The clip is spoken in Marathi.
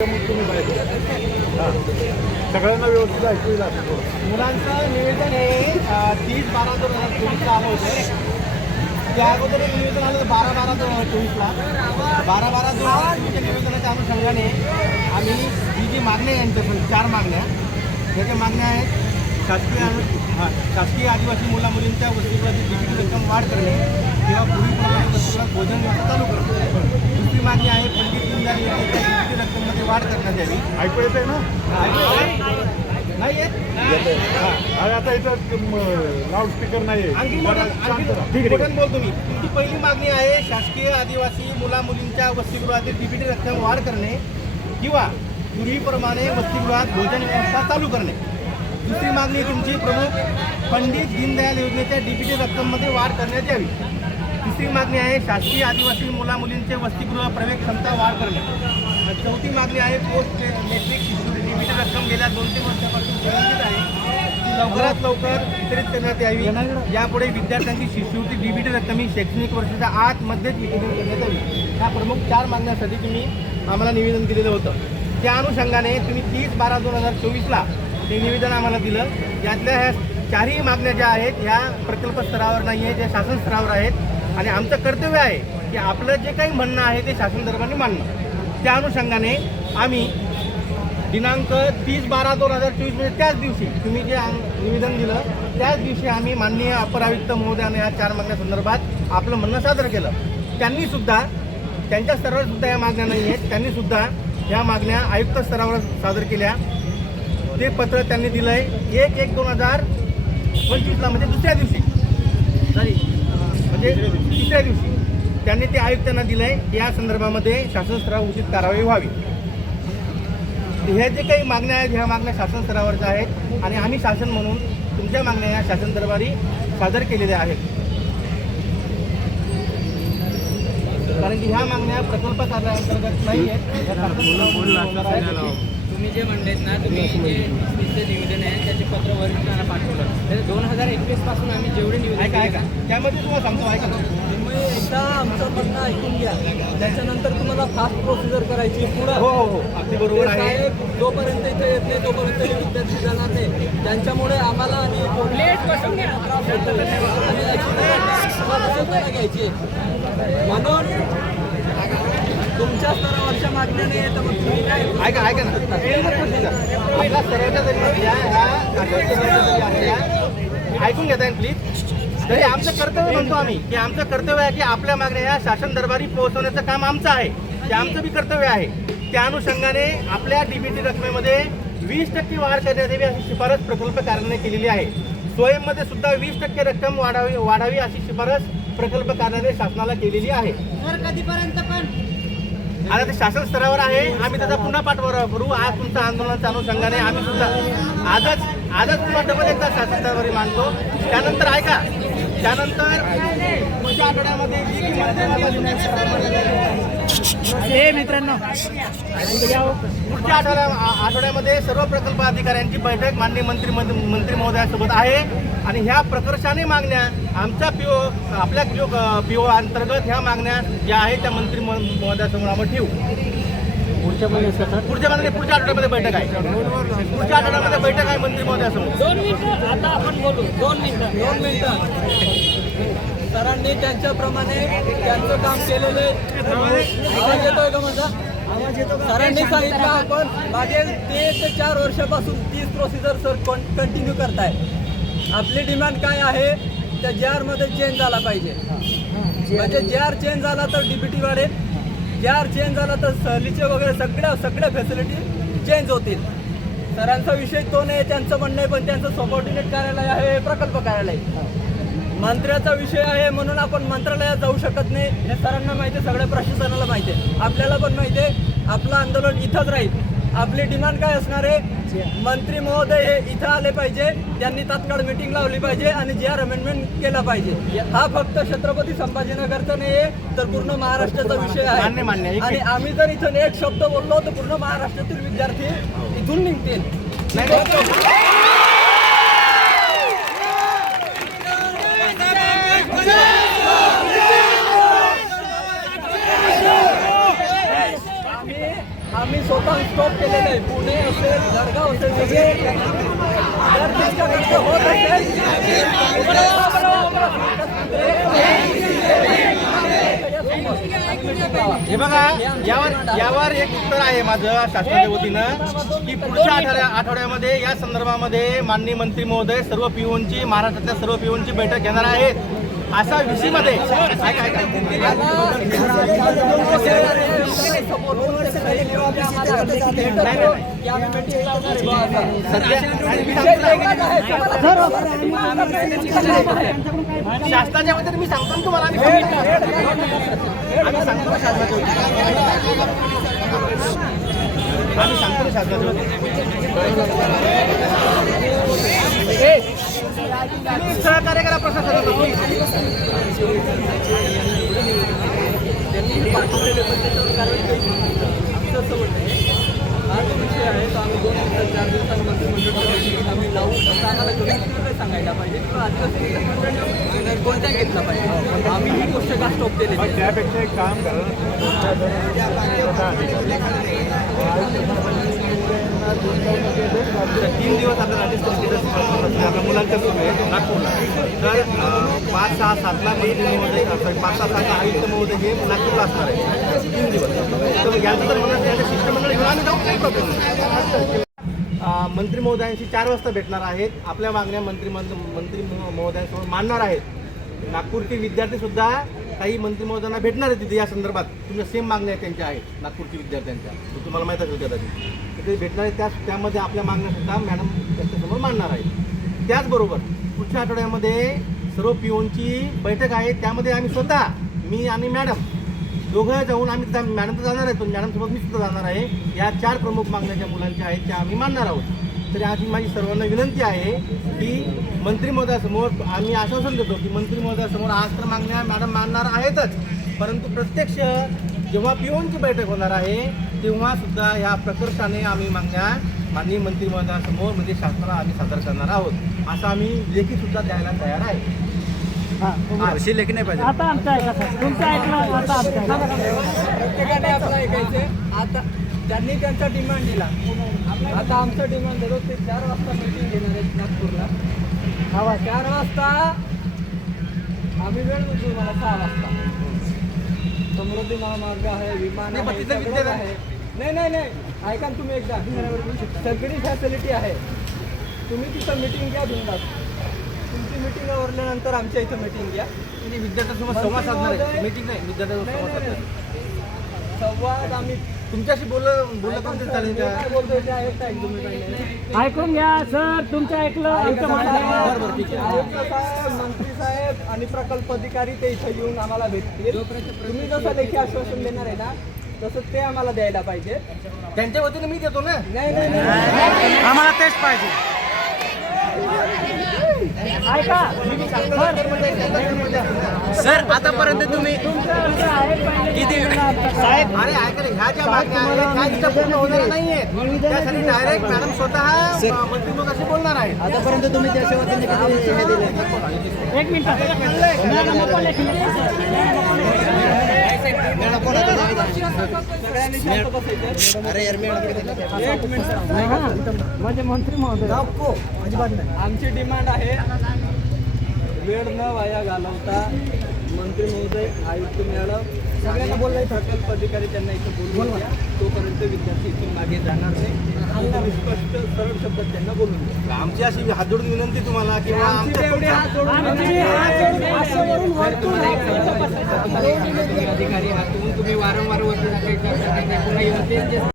सगळ्यांना व्यवस्थित ऐकू येईल असं मुलांचं निवेदन हे 30/12/2024 आलं होतं. त्या अगोदर एक निवेदन आलं 12/12/2024ला. 12/12/2024च्या निवेदनाच्या अनुषंगाने आम्ही ही जी मागण्या आहे यांच्या 4 मागण्या, त्याच्या मागण्या आहेत शासकीय आदिवासी मुलामुलींच्या वसतिगृहाची तिकीट रक्कम वाढ करणे किंवा पूर्वीप्रमाणे वसतिगृहात भोजन व्यवस्था चालू करणे. दुसरी मागणी आहे पंडित दीनदयाल योजनेच्या तिकीट रक्कममध्ये वाढ करण्यात यावी. ऐकू येत आहे ना? नाही येत. अरे आता इथं लाऊडस्पीकर नाही आहे. आणखी बोलतो मी. तुमची पहिली मागणी आहे शासकीय आदिवासी मुलामुलींच्या वसतिगृहातील डीबीटी रक्कम वाढ करणे किंवा पूर्वीप्रमाणे वसतिगृहात भोजन व्यवस्था चालू करणे. दुसरी मागणी तुमची प्रमुख पंडित दीनदयाल योजनेच्या डीबीटी रक्कममध्ये वाढ करण्यात यावी. तिसरी मागणी आहे शासकीय आदिवासी मुलामुलींचे वसतिगृह प्रवेश क्षमता वाढ करणे. चौथी मागणी आहे पोस्ट मेट्रिक शिष्यवृत्ती डीबीटी रक्कम गेल्या 2-3 वर्षापासून प्रलंबित आहे, ती लवकरात लवकर वितरित करण्यात यावी. यापुढे विद्यार्थ्यांची शिष्यवृत्ती डीबीटी रक्कम ही शैक्षणिक वर्षाच्या आतमध्येच वितरित करण्यात यावी. ह्या प्रमुख 4 मागण्यासाठी तुम्ही आम्हाला निवेदन दिलेलं होतं. त्या अनुषंगाने तुम्ही 30/12/2024ला ते निवेदन आम्हाला दिलं. यातल्या ह्या 4ही मागण्या ज्या आहेत ह्या प्रकल्प स्तरावर नाही आहे, त्या शासन स्तरावर आहेत. आणि आमचं कर्तव्य आहे की आपलं जे काही म्हणणं आहे ते शासन दरबारी मांडणं. त्या अनुषंगाने आम्ही दिनांक 30/12/2024 म्हणजे त्याच दिवशी तुम्ही जे निवेदन दिलं त्याच दिवशी आम्ही माननीय अपर आयुक्त महोदयाने या 4 मागण्यासंदर्भात आपलं म्हणणं सादर केलं. त्यांनीसुद्धा त्यांच्या स्तरावर सुद्धा या मागण्या नाही आहेत, त्यांनीसुद्धा ह्या मागण्या आयुक्त स्तरावर सादर केल्या. ते पत्र त्यांनी दिलं आहे 1/1/2025ला म्हणजे दुसऱ्या दिवशी म्हणजे तिसऱ्या दिवशी त्यांनी ते आयुक्तांना दिलं आहे. या संदर्भामध्ये शासन स्तरावर उचित कारवाई व्हावी. ह्या जे काही मागण्या आहेत ह्या मागण्या शासन स्तरावरच्या आहेत आणि आम्ही शासन म्हणून तुमच्या मागण्या ह्या शासन दरबारी सादर केलेल्या आहेत. कारण की ह्या मागण्या प्रकल्प कार्याअंतर्गत नाही आहेत. तुम्ही जे म्हणलेत ना, तुम्ही जे निवेदन आहे त्याचे पत्र वरिष्ठांना पाठवलं. 2021 पासून आम्ही जेवढे निवेदन ऐका त्यामध्ये तुम्हाला सांगतो ऐका तुम्ही एकदा आमचं म्हणणं ऐकून घ्या, त्याच्यानंतर तुम्हाला फास्ट प्रोसिजर करायची पुढं. हो अगदी बरोबर आहे. जोपर्यंत इथे येत नाही तोपर्यंत विद्यार्थी जाणार नाही. त्यांच्यामुळे आम्हाला आणि घ्यायची म्हणून तुमच्या स्तरावरच्या मागण्या नाही येतं. मग तुम्ही काय ऐका ना आपल्या स्तराच्या जरी ऐकून घेता येईल प्लीज. तरी आमचं कर्तव्य म्हणतो आम्ही की आमचं कर्तव्य आहे की आपल्या मागण्या या शासन दरबारी पोहोचवण्याचं काम आमचं आहे, ते आमचं बी कर्तव्य आहे. त्या अनुषंगाने आपल्या डीबीटी रकमेमध्ये 20% वाढ करण्यात यावी अशी शिफारस प्रकल्प कार्यालयाने केलेली आहे. स्वयंमध्ये सुद्धा 20% रक्कम वाढावी अशी शिफारस प्रकल्प कार्यालयाने शासनाला केलेली आहे. कधीपर्यंत पण आता ते शासन स्तरावर आहे. आम्ही त्याचा पुन्हा पाठपुरावा करू. आज तुमच्या आंदोलनाच्या अनुषंगाने आम्ही सुद्धा आजच पुन्हा डबल एकदा शासन स्तरावर मांडतो. त्यानंतर ऐका त्यानंतर पुढच्या आठवड्यामध्ये मित्रांनो पुढच्या आठवड्यामध्ये सर्व प्रकल्प अधिकाऱ्यांची बैठक माननीय मंत्री महोदयासोबत आहे. आणि ह्या प्रकर्षाने मागण्या आमच्या आपल्या पीओ अंतर्गत ह्या मागण्या ज्या आहेत त्या मंत्री महोदयासमोर आम्ही ठेवू. पुढच्या आठवड्यामध्ये बैठक आहे. पुढच्या आठवड्यामध्ये बैठक आहे मंत्री महोदयासमोर. 2 मिनिटं आता आपण बोलू. 2 मिनिटं सरांनी त्यांच्याप्रमाणे त्यांचं काम केलेलं आहे. आवाज येतोय का माझा? सरांनी सांगितलं आपण मागील 3 ते 4 वर्षापासून 30 प्रोसिजर सर कंटिन्यू करताय. आपली डिमांड काय आहे? त्या JR मध्ये चेंज झाला पाहिजे. म्हणजे JR चेंज झाला तर डीबीटी वाढेल, JR चेंज झाला तर सहलीचे वगैरे सगळ्या फॅसिलिटी चेंज होतील. सरांचा विषय तो नाही, त्यांचं म्हणणं आहे. पण त्यांचं सबऑर्डिनेट कार्यालय आहे प्रकल्प कार्यालय. मंत्र्याचा विषय आहे म्हणून आपण मंत्रालयात जाऊ शकत नाही. हे सरांना माहिती आहे, सगळ्या प्रशासनाला माहिती आहे, आपल्याला पण माहिती आहे. आपलं आंदोलन इथंच राहील. आपली डिमांड काय असणार आहे? मंत्री महोदय हे इथं आले पाहिजे, त्यांनी तात्काळ मीटिंग लावली पाहिजे आणि JR अमेंडमेंट केला पाहिजे. हा फक्त छत्रपती संभाजीनगरचा नाही आहे तर पूर्ण महाराष्ट्राचा विषय आहे. आणि आम्ही जर इथून एक शब्द बोललो तर पूर्ण महाराष्ट्रातील विद्यार्थी इथून निघतील. आम्ही स्वतः स्टॉप केलेलं आहे. पुणे असेल, जळगाव असेल, सगळे जर त्यांच्याकडे होत असेल हे बघा, यावर एक उत्तर आहे माझं शासनाच्या वतीनं की पुढच्या आठवड्यामध्ये या संदर्भामध्ये माननीय मंत्री महोदय सर्व पीओनची, महाराष्ट्रातल्या सर्व पीओनची बैठक घेणार आहेत. असा विषयमध्ये शासनाच्या वतीने मी सांगतो ना तुम्हाला, आम्ही सांगतो ना शासनाच्या वतीने, आम्ही सांगतो ना शासनाच्या वतीने. सहकार्य करा प्रशासनाचं. त्यांनी पाठवलेले पण त्याच्यावर कारवाई केली. आमचं असं म्हणणं आहे, हा जो विषय आहे तो आम्ही 2 दिवसात 4 दिवसांमध्ये मंत्रिमंडळाची आम्ही लावू, असं आम्हाला कमिशनरला सांगायला पाहिजे किंवा आदिवासी विकास मंडळाने कोणत्या घेतला पाहिजे. आम्ही ही गोष्ट का स्टॉप केली. त्यापेक्षा एक काम करा, 3 दिवस आता आपल्या मुलांच्या सुरू आहे नागपूरला. तर 5, 6, 7ला मंत्री महोदय, 5, 6, 7ला आयुक्त महोदय हे नागपूरला असणार आहे 3 दिवस. तर यांचं तर म्हणणं त्यांचं शिष्टमंडळ घेऊन आम्ही जाऊ, काही प्रॉब्लेम नाही. मंत्री महोदयांशी 4 वाजता भेटणार आहेत. आपल्या मागण्या मंत्री महोदयांसमोर मांडणार आहेत. नागपूरचे विद्यार्थी सुद्धा काही मंत्री महोदयांना भेटणार आहेत तिथे या संदर्भात. तुमच्या सेम मागण्या त्यांच्या आहेत नागपूरच्या विद्यार्थ्यांच्या, तुम्हाला माहीत असेल कदाचित. तिथे भेटणार आहेत, त्यामध्ये आपल्या मागण्या सुद्धा मॅडम त्यांच्यासमोर मांडणार आहेत. त्याचबरोबर पुढच्या आठवड्यामध्ये सर्व पीओनची बैठक आहे. त्यामध्ये आम्ही स्वतः, मी आणि मॅडम दोघं जाऊन आम्ही मॅडम तर जाणार आहेत, पण मॅडमसोबत मी सुद्धा जाणार आहे. या 4 प्रमुख मागण्या ज्या मुलांच्या आहेत त्या आम्ही मांडणार आहोत. तरी आज माझी सर्वांना विनंती आहे की मंत्री महोदयासमोर आम्ही आश्वासन देतो की मंत्री महोदयासमोर आज तर मागण्या मॅडम मांडणार आहेतच, परंतु प्रत्यक्ष जेव्हा पीओनची बैठक होणार आहे तेव्हा सुद्धा या प्रकर्षाने आम्ही मागण्या माननीय मंत्री महोदयासमोर म्हणजे शासनाला आम्ही सादर करणार आहोत. असं आम्ही लेखी सुद्धा द्यायला तयार आहे. विषय लेखी नाही पाहिजे. आता आमचं ऐका सर, तुमचं ऐकलं आता आमचं. प्रत्येकाने आपलं ऐकायचं. आता त्यांनी त्यांचा डिमांड दिला, आता आमचं डिमांड देतो. ते 4 वाजता मीटिंग घेणार आहेत नागपूरला. 4 वाजता आम्ही वेळ देतो मला 6 वाजता. समृद्धी महामार्ग आहे, विमान आहे, सगळं आहे. नाही ऐका ना तुम्ही एकदा, सगळी फॅसिलिटी आहे. तुम्ही तिथं मीटिंग घ्या बिनधास्त. तुमची मीटिंग आवरल्यानंतर आमच्या इथं मीटिंग घ्या. विद्यार्थ्यांसोबत संवाद साधणार आहे. मीटिंग नाही, विद्यार्थ्यांसोबत संवाद साधणार आहे. संवाद आम्ही तुमच्याशी बोललं पण चालेल का? काय बोलतोय ते ऐकता तुम्ही पहिले. ऐकून घ्या सर, तुमचं ऐकलं आमचं म्हणणं. बरोबर, ठीक आहे. आयुक्त साहेब, मंत्री साहेब आणि प्रकल्प अधिकारी ते इथं येऊन आम्हाला भेटतील. तुम्ही जसं लेखी आश्वासन देणार आहे ना तसं ते आम्हाला द्यायला पाहिजे. त्यांच्या वतीने मी देतो ना. नाही आम्हाला तेच पाहिजे. ऐका सर, आतापर्यंत तुम्ही किती साहेब, अरे ऐका ना, ह्या ज्या मागण्या आहेत त्या इथं पूर्ण होणार नाहीये. त्यासाठी डायरेक्ट मॅडम स्वतः मंत्री महोदयाशी बोलणार आहेत. आतापर्यंत तुम्ही त्याच्या वतीने किती हे दिले? 1 मिनिट. म्हणजे मंत्री महोदय आमची डिमांड आहे, वेळ न वाया घालवता मंत्री महोदय, आयुक्त मॅडम सगळ्यांना बोललाय, प्रकल्प अधिकारी त्यांना इथं बोलून द्या. तोपर्यंत विद्यार्थी इथून मागे जाणार नाही. आम्ही स्पष्ट सरळ शब्दात त्यांना बोलून द्या. आमची अशी हात जोडून विनंती तुम्हाला किंवा आमची तेवढी हात जोडून अधिकारी आहात तुम्ही वारंवार